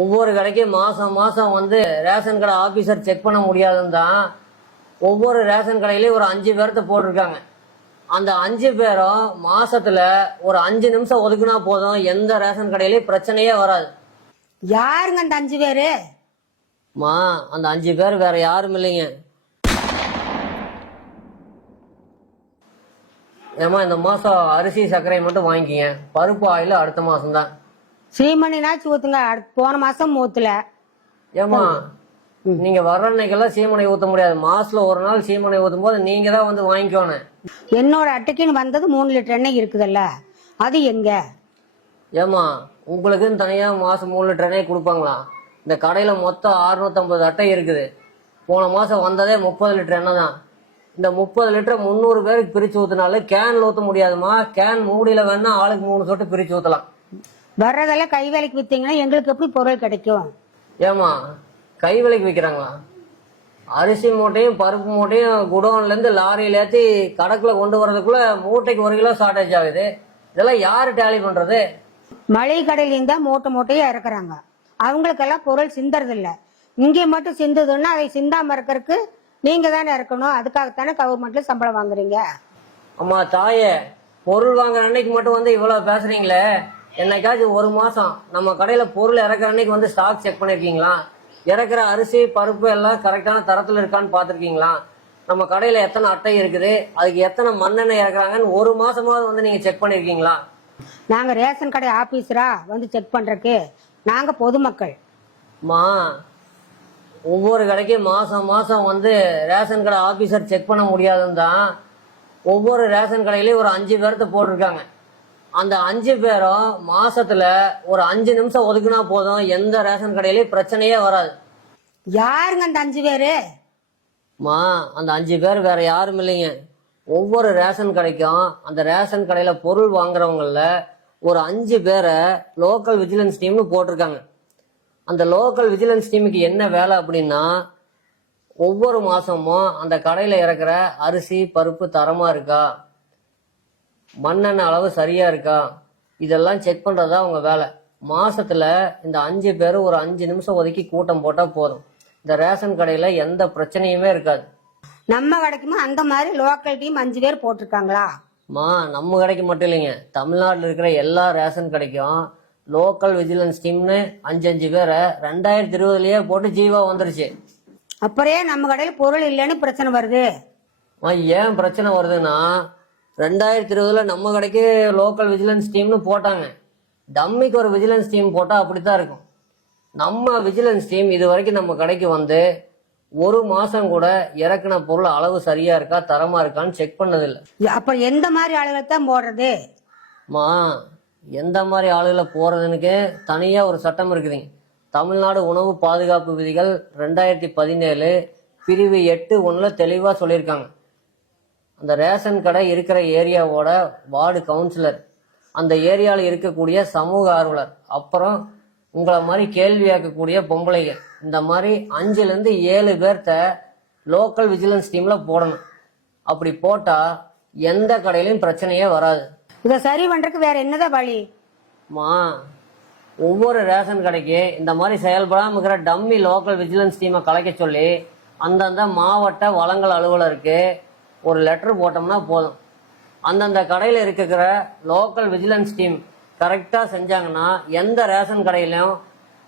ஒவ்வொரு கடைக்கும் மாசம் மாசம் வந்து ரேஷன் கடை ஆபீசர் செக் பண்ண முடியாதுன்னு தான் ஒவ்வொரு ரேஷன் கடையிலயும் ஒரு 5 பேர்த்த போட்டிருக்காங்க. அந்த 5 பேரும் மாசத்துல ஒரு 5 நிமிஷம் ஒதுக்குனா போதும், எந்த ரேஷன் கடையிலயும் பிரச்சனையே வராது. யாருங்க அந்த 5 பேரு? மா, அந்த 5 பேர் வேற யாரும் இல்லைங்க. ஏமா, இந்த மாசம் அரிசி சர்க்கரை மட்டும் வாங்கிக்கிங்க. பருப்பு ஆயில் அடுத்த மாசம் தான். சீமணினாச்சு ஊத்துங்க, போன மாசம் ஊத்துல. ஏமா, நீங்க வர்ற அன்னைக்கெல்லாம் சீமனை ஊத்த முடியாது. மாசத்துல ஒரு நாள் சீமனை ஊத்தும் போது நீங்க தான் வந்து வாங்கிக்கோணும். என்னோட அட்டைக்குன்னு வந்தது 3 லிட்டர் எண்ணெய் இருக்குதுல்ல, அது எங்க? ஏமா, உங்களுக்குன்னு தனியா மாசம் 3 லிட்டர் எண்ணெய் கொடுப்பாங்களா? இந்த கடையில மொத்தம் 650 அட்டை இருக்குது. போன மாசம் வந்ததே 30 லிட்டர் எண்ணெய் தான். இந்த 30 லிட்டர் 300 பேருக்கு பிரிச்சு ஊத்தினாலும் கேன்ல ஊத்த முடியாதுமா. கேன் மூடியில வேணா ஆளுக்கு 3 சொட்டு பிரிச்சு ஊத்தலாம். வர்றதெல்லாம் கை வேலைக்கு வித்தீங்கன்னா எங்களுக்கு எப்படி பொருள் கிடைக்கும்? ஏமா, கை விலைக்கு விற்கிறாங்களா? அரிசி மூட்டையும் பருப்பு மூட்டையும் குடோன்ல இருந்து லாரியில ஏற்றி கடைக்குள்ள கொண்டு வரதுக்குள்ள மூட்டைக்கு 1 கிலோ ஷார்டேஜ் ஆகுது. இதெல்லாம் யாரு டேலி பண்றது? மளிகை கடையில இருந்தா மூட்டையா இறக்குறாங்க. அவங்களுக்கெல்லாம் பொருள் சிந்தறது இல்ல. இங்கே மட்டும் சிந்துதுன்னா அதை சிந்தாம இருக்கறதுக்கு நீங்க தானே இருக்கணும். அதுக்காகத்தானே கவர்மெண்ட்ல சம்பளம் வாங்குறீங்க. அம்மா தாயே, பொருள் வாங்குற அன்னைக்கு மட்டும் வந்து இவ்வளவு பேசுறீங்களே, என்னைக்காச்சும் ஒரு மாசம் நம்ம கடையில பொருள் இறக்குற அன்னைக்கு வந்து ஸ்டாக் செக் பண்ணிருக்கீங்களா? இறக்குற அரிசி பருப்பு எல்லாம் கரெக்டான தரத்துல இருக்கான்னு பாத்திருக்கீங்களா? நம்ம கடையில எத்தனை அட்டை இருக்குது, அதுக்கு எத்தனை மண்ணெண்ணெய் இறக்குறாங்கன்னு ஒரு மாசமாவது வந்து நீங்க செக் பண்ணிருக்கீங்களா? நாங்க ரேஷன் கடை ஆபீசரா வந்து செக் பண்றதுக்கு? நாங்க பொதுமக்கள். மா, ஒவ்வொரு கடைக்கும் மாசம் மாசம் வந்து ரேஷன் கடை ஆபீசர் செக் பண்ண முடியாதுன்னு தான் ஒவ்வொரு ரேஷன் கடையிலயும் ஒரு 5 பேர்த்த போட்டிருக்காங்க. அந்த 5 பேரும் மாசத்துல ஒரு 5 நிமிஷம் ஒதுக்குனா போதும், எந்த ரேஷன் கடையிலயும் பிரச்சனையே வராது. யாருங்க அந்த 5 பேரு? மா, அந்த 5 பேர் வேற யாரும் இல்லைங்க. ஒவ்வொரு ரேஷன் கடைக்கும் அந்த ரேஷன் கடையில பொருள் வாங்குறவங்கள ஒரு 5 பேரை லோக்கல் விஜிலன்ஸ் டீம்னு போட்டிருக்காங்க. அந்த லோக்கல் விஜிலன்ஸ் டீமுக்கு என்ன வேலை அப்படின்னா, ஒவ்வொரு மாசமும் அந்த கடையில இறக்குற அரிசி பருப்பு தரமா இருக்கா, மண்ணெண்ணெய் அளவு சரியா இருக்கா, இதெல்லாம் செக் பண்றதா அவங்க வேலை. மாசத்துல இந்த 5 பேரும் ஒரு 5 நிமிஷம் ஒதுக்கி கூட்டம் போட்டா போதும், இந்த ரேஷன் கடையில எந்த பிரச்சனையுமே இருக்காது. நம்ம கடைக்குமா அந்த மாதிரி லோக்கல் டீம் 5 பேர் போட்டிருக்காங்களா? மா, நம்ம கடைக்கு மட்டும் இல்லைங்க, தமிழ்நாட்டில் இருக்கிற எல்லா ரேஷன் கடைக்கும் லோக்கல் விஜிலன்ஸ் டீம்னு 5 பேரை 2020லயே போட்டு ஜீவா வந்துருச்சு. அப்புறம் நம்ம கடையில பொருள் இல்லைன்னு பிரச்சனை வருது? ஏன் பிரச்சனை வருதுன்னா, 2020ல நம்ம கடைக்கு லோக்கல் விஜிலன்ஸ் டீம்னு போட்டாங்க. டம்மிக்கு ஒரு விஜிலன்ஸ் டீம் போட்டா அப்படித்தான் இருக்கும். நம்ம விஜிலன்ஸ் டீம் இது வரைக்கும் நம்ம கடைக்கு வந்து ஒரு மாசம் கூட இறக்குன பொருள் அளவு சரியா இருக்கா தரமா இருக்கான்னு செக் பண்ணதில்லை. அப்ப எந்த மாதிரி ஆளுகளை தான் போடுறது? மா, எந்த மாதிரி ஆளுகளை போறதுன்னு தனியா ஒரு சட்டம் இருக்குதுங்க. தமிழ்நாடு உணவு பாதுகாப்பு விதிகள் 2017 பிரிவு 8(1) தெளிவா சொல்லியிருக்காங்க. அந்த ரேஷன் கடை இருக்கிற ஏரியாவோட வார்டு கவுன்சிலர், அந்த ஏரியாவில் இருக்கக்கூடிய சமூக ஆர்வலர், அப்புறம் உங்களை மாதிரி கேள்வி கேட்கக்கூடிய பொம்பளைங்க, இந்த மாதிரி 5லேருந்து 7 பேர்த்த லோக்கல் விஜிலன்ஸ் டீம்ல போடணும். அப்படி போட்டா எந்த கடையிலயும் பிரச்சனையே வராது. இதை சரி பண்றதுக்கு வேற என்னதான் வழி? மா, ஒவ்வொரு ரேஷன் கடைக்கு இந்த மாதிரி செயல்படாம இருக்கிற டம்மி லோக்கல் விஜிலன்ஸ் டீமை கலைக்க சொல்லி அந்தந்த மாவட்ட வழங்கல் அலுவலருக்கு ஒரு லெட்டர் போட்டோம்னா போதும். அந்தந்த கடையில் இருக்கிற லோக்கல் விஜிலன்ஸ் டீம் கரெக்டாக செஞ்சாங்கன்னா எந்த ரேஷன் கடையிலையும்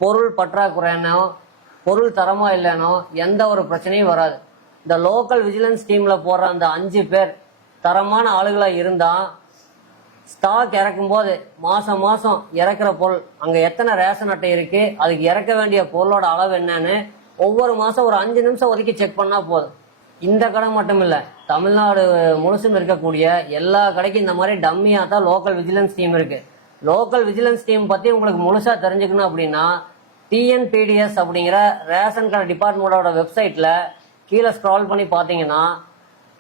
பொருள் பற்றாக்குறைனோ பொருள் தரமா இல்லைனோ எந்த ஒரு பிரச்சனையும் வராது. இந்த லோக்கல் விஜிலன்ஸ் டீம்ல போடுற அந்த 5 பேர் தரமான ஆளுகளா இருந்தா ஸ்டாக் இறக்கும் போது மாசம் மாசம் இறக்குற பொருள் அங்க எத்தனை ரேஷன் அட்டை இருக்கு, அதுக்கு இறக்க வேண்டிய பொருளோட அளவு என்னன்னு ஒவ்வொரு மாசம் ஒரு 5 நிமிஷம் ஒதுக்கி செக் பண்ணா போதும். இந்த கடை மட்டும் இல்ல, தமிழ்நாடு முழுசும் இருக்கக்கூடிய எல்லா கடைக்கும் இந்த மாதிரி டம்மியா தான் லோக்கல் விஜிலன்ஸ் டீம் இருக்கு. லோக்கல் விஜிலன்ஸ் டீம் பத்தி உங்களுக்கு முழுசா தெரிஞ்சுக்கணும் அப்படின்னா TNPDS அப்படிங்கிற ரேஷன் கடை டிபார்ட்மெண்டோட வெப்சைட்ல கீழே ஸ்க்ரால் பண்ணி பாத்தீங்கன்னா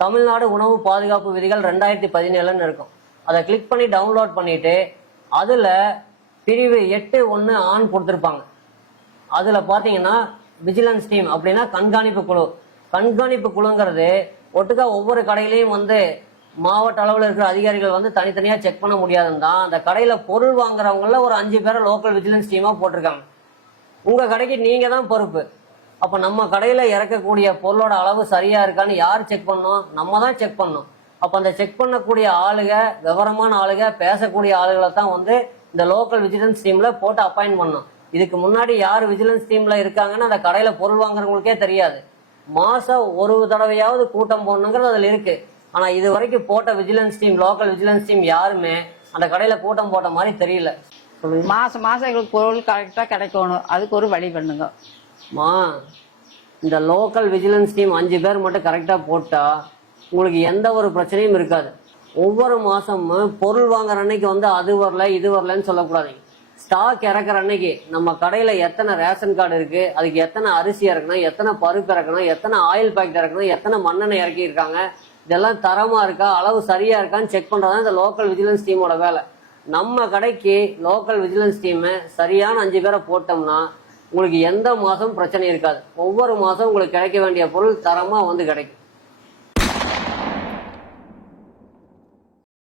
தமிழ்நாடு உணவு பாதுகாப்பு விதிகள் 2017 இருக்கும். அதை கிளிக் பண்ணி டவுன்லோட் பண்ணிட்டு அதுல பிரிவு 8(1) ஆன் கொடுத்துருப்பாங்க. அதுல பாத்தீங்கன்னா விஜிலன்ஸ் டீம் அப்படின்னா கண்காணிப்பு குழு. கண்காணிப்பு குழுங்கிறது ஒட்டுக்கா ஒவ்வொரு கடையிலையும் வந்து மாவட்ட அளவில் இருக்கிற அதிகாரிகள் வந்து தனித்தனியா செக் பண்ண முடியாதுன்னு தான் அந்த கடையில பொருள் வாங்குறவங்கள ஒரு 5 பேரை லோக்கல் விஜிலன்ஸ் டீமா போட்டிருக்காங்க. உங்க கடைக்கு நீங்க தான் பொறுப்பு. அப்ப நம்ம கடையில இறக்கக்கூடிய பொருளோட அளவு சரியா இருக்கான்னு யார் செக் பண்ணணும்? நம்ம தான் செக் பண்ணணும். அப்ப அந்த செக் பண்ணக்கூடிய ஆளுக, விவரமான ஆளுக, பேசக்கூடிய ஆளுகளை தான் வந்து இந்த லோக்கல் விஜிலன்ஸ் டீம்ல போட்டு அப்பாயின்ட் பண்ணணும். இதுக்கு முன்னாடி யார் விஜிலன்ஸ் டீம்ல இருக்காங்கன்னு அந்த கடையில பொருள் வாங்குறவங்களுக்கே தெரியாது. மாசம் ஒரு தடவையாவது கூட்டம் போடணுங்கிறது அதுல இருக்கு. ஆனா இது வரைக்கும் போட்ட vigilance team, local vigilance team யாருமே அந்த கடையில கூட்டம் போட்ட மாதிரி தெரியல. மாசம் மாசம் எங்களுக்கு பொருள் கரெக்டா கிடைக்கணும், அதுக்கு ஒரு வழி பண்ணுங்க. இந்த லோக்கல் விஜிலன்ஸ் டீம் 5 பேர் மட்டும் கரெக்டா போட்டா உங்களுக்கு எந்த ஒரு பிரச்சனையும் இருக்காது. ஒவ்வொரு மாசமும் பொருள் வாங்குற அன்னைக்கு வந்து அது வரல இது வரலன்னு சொல்லக்கூடாதுங்க. ஸ்டாக் இறக்குற அன்னைக்கு நம்ம கடையில எத்தனை ரேஷன் கார்டு இருக்கு, அதுக்கு எத்தனை அரிசி இறக்கணும், எத்தனை பருப்பு இறக்கணும், எத்தனை ஆயில் பாக்கெட் இறக்கணும், எத்தனை மண்ணெண்ணெய் இறக்கி இருக்காங்க, இதெல்லாம் தரமா இருக்கா, அளவு சரியா இருக்கான்னு செக் பண்றதா இந்த லோக்கல் விஜிலன்ஸ் டீமோட வேலை. நம்ம கடைக்கு லோக்கல் விஜிலன்ஸ் டீம் சரியான 5 பேரை போட்டோம்னா உங்களுக்கு எந்த மாசமும் பிரச்சனை இருக்காது. ஒவ்வொரு மாசம் உங்களுக்கு கிடைக்க வேண்டிய பொருள் தரமா வந்து கிடைக்கும்.